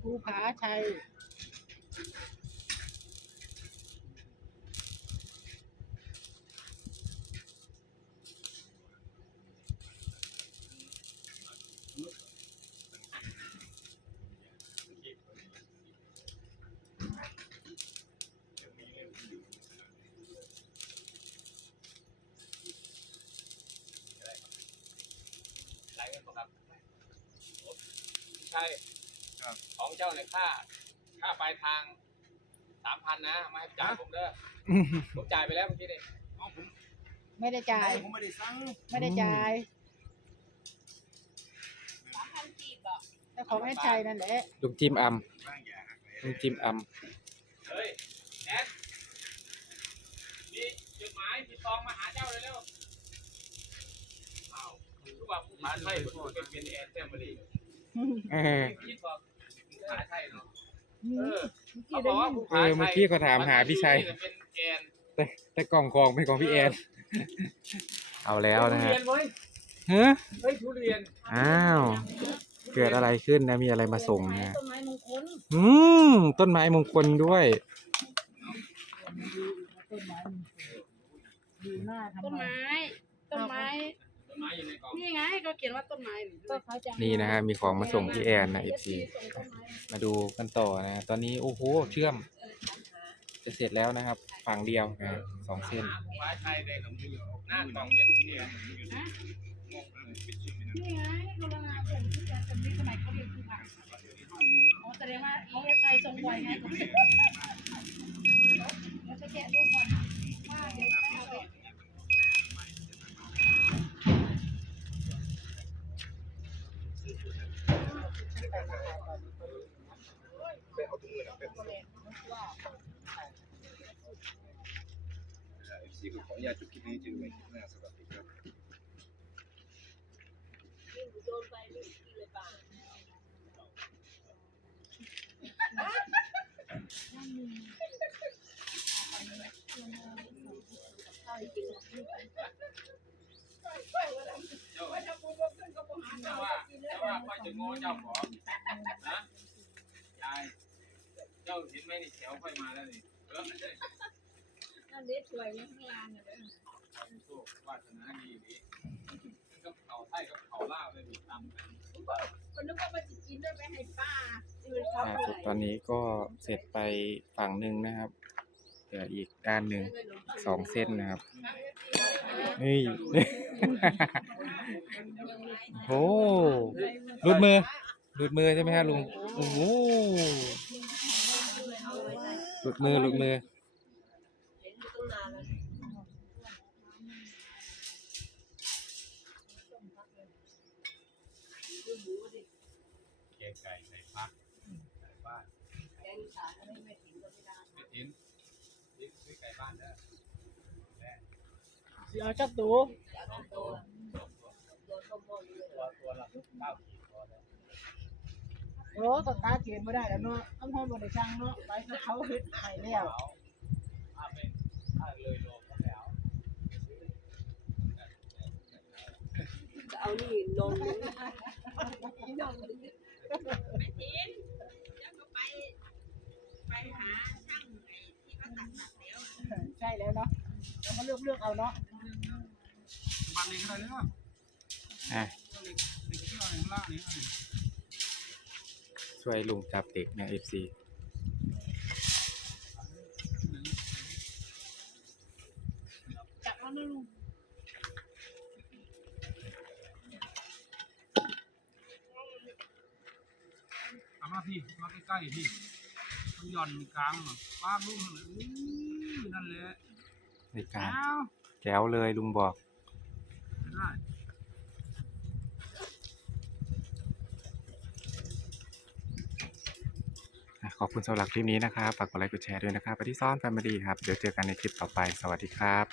ภูผาชัยไรกันบ่ครับใช่ของ เจ้าเนี่ยค่า ค่าปลายทางสามพันนะมาให้จ่ายผมเด้อผมจ่ายไปแล้วเมื่อกี้นี่เอ้าผมไม่ได้จ่าย ผมไม่ได้สั่งไม่ได้จ่ายแต่ของแม่ชัยนั่นแหละลุงจิมอัมบ้างอย่าหักเลยลุงจิมอัมเฮ้ยแอนมีจดหมายมีซองมาหาเจ้าเลยเร็วอ้าวรู้ว่าผู้ผาไทยผมเป็นเป็นแอนแฟมิลี่เออคิดว่า ผู้ผาไทยเนาะมีเออเมื่อเขากี้บได้อกว่ายินผู้เอผาอไทเมื่อยกี้เขาถามหาพี่ชัยเป็นแอนแต่แต่กล่องของเป็นของพี่แอนเอาแล้วนะทุฮะเรียนเว้ยเฮ้ยเฮ้ยทุเรียนอ้าว เกิดอะไรขึ้นนะมีอะไรมาส่งนะต้นไม้มงคลอืมต้นไม้มงคลด้วย ต้นไม้มงคลดูหน้าทำต้นไมไม้ต้นไม้ต้น ไม้อยู่ในกล่องนี่ไงก็เขียนว่าต้นไม้นี่ก็เขาจะนี่นะฮะมีของมาส่งพี่แอนนะเอฟซีส่งต้นไม้มาดูกันต่อนะ ตอนนี้โอ้โหเชื่อม จะเสร็จแล้วนะครับฝั่งเดียวนะสองเส้นผู้ผาไทยเลยหน้ากล่องเป็นทุเรียนนี่ไงโคโรนาส่งที่จะส่งที่สมัยเขาเรียนคือผ่านอ๋อแสดงว่าเขาไทยส่งบ่อยไงแล้วจะแกะรูปก่อนว่าเดี๋ยวจะเอาไป ที่ขออนุญาตจุดคลิปนี้จึงไว้คลิปหน้าสวัสดีครับ โดนไปนี่กินเลยป่ะเจ้าว่าเจ้าว่าพ่อจะโง่เจ้าขอนะยาย เจ้าเห็นไหมนี่แถวค่อยมาแล้วนี่เออ ไม่ใช่นั่นเด็ดสวยเนี่ยข้างล่างเด้อโชควาสนาดีดีก็เขาไส้กับเขาล่าเลยมีตำกันคนนึกว่ามันจะกินด้วยไปให้ป้าดูเขาล่าเท่าสุดไหร่ตอนนี้ก็เสร็จไปฝั่งหนึ่งนะครับเหลืออีกด้านหนึ่งสองเส้นนะครับนี่โอ้หลุดมือหลุดมือใช่ไหมฮะลุงโอ้หลุดมือหลุดมือ ไก่ใส่พักใส่บ้านแกงอีสานไม่ไม่ถึงก็ไม่ได้ไม่ทิ้งทิ้งซื้อไก่บ้านเด้อสิเอาจักตัวอยากโตโดนต้มหม้ออยู่เลยตัวตัวละเก้าขีดพอแล้วโอ้ก็ตาเกณฑ์บ่ได้แล้วเนาะอำเภอบ่ได้ช่างเนาะไปกับเขาเฮ็ดให้แล้วเอาถ้าเป็นถ้าเลยโลก็ไม่เอาจะเอานี่นมนี่นมนี่ ไม่ทิ้งแล้วก็ไป ไปหาช่างไอ้ที่เขาตัดตัดแล้วใช่แล้วเนาะเรามาเลือกเลือกเอาเนาะบ้านนี้ก็ได้เลยเนาะอะเด็กเด็กที่เราข้างล่างนี้ช่วยลุงจับเด็กเนี่ยเอฟซีจับแล้วนะลุง เอามาพี่มาใกล้ๆพี่มันหย่อนกลางป้าลูกนั่นแหละในการอ้าวแจ๋วเลยลุงบอกได้อะขอบคุณสำหรับคลิปนี้นะครับ ฝากกดไลค์กดแชร์ด้วยนะครับไปที่ซ่อนแฟมิลี่ครับ เดี๋ยวเจอกันในคลิปต่อไป สวัสดีครับ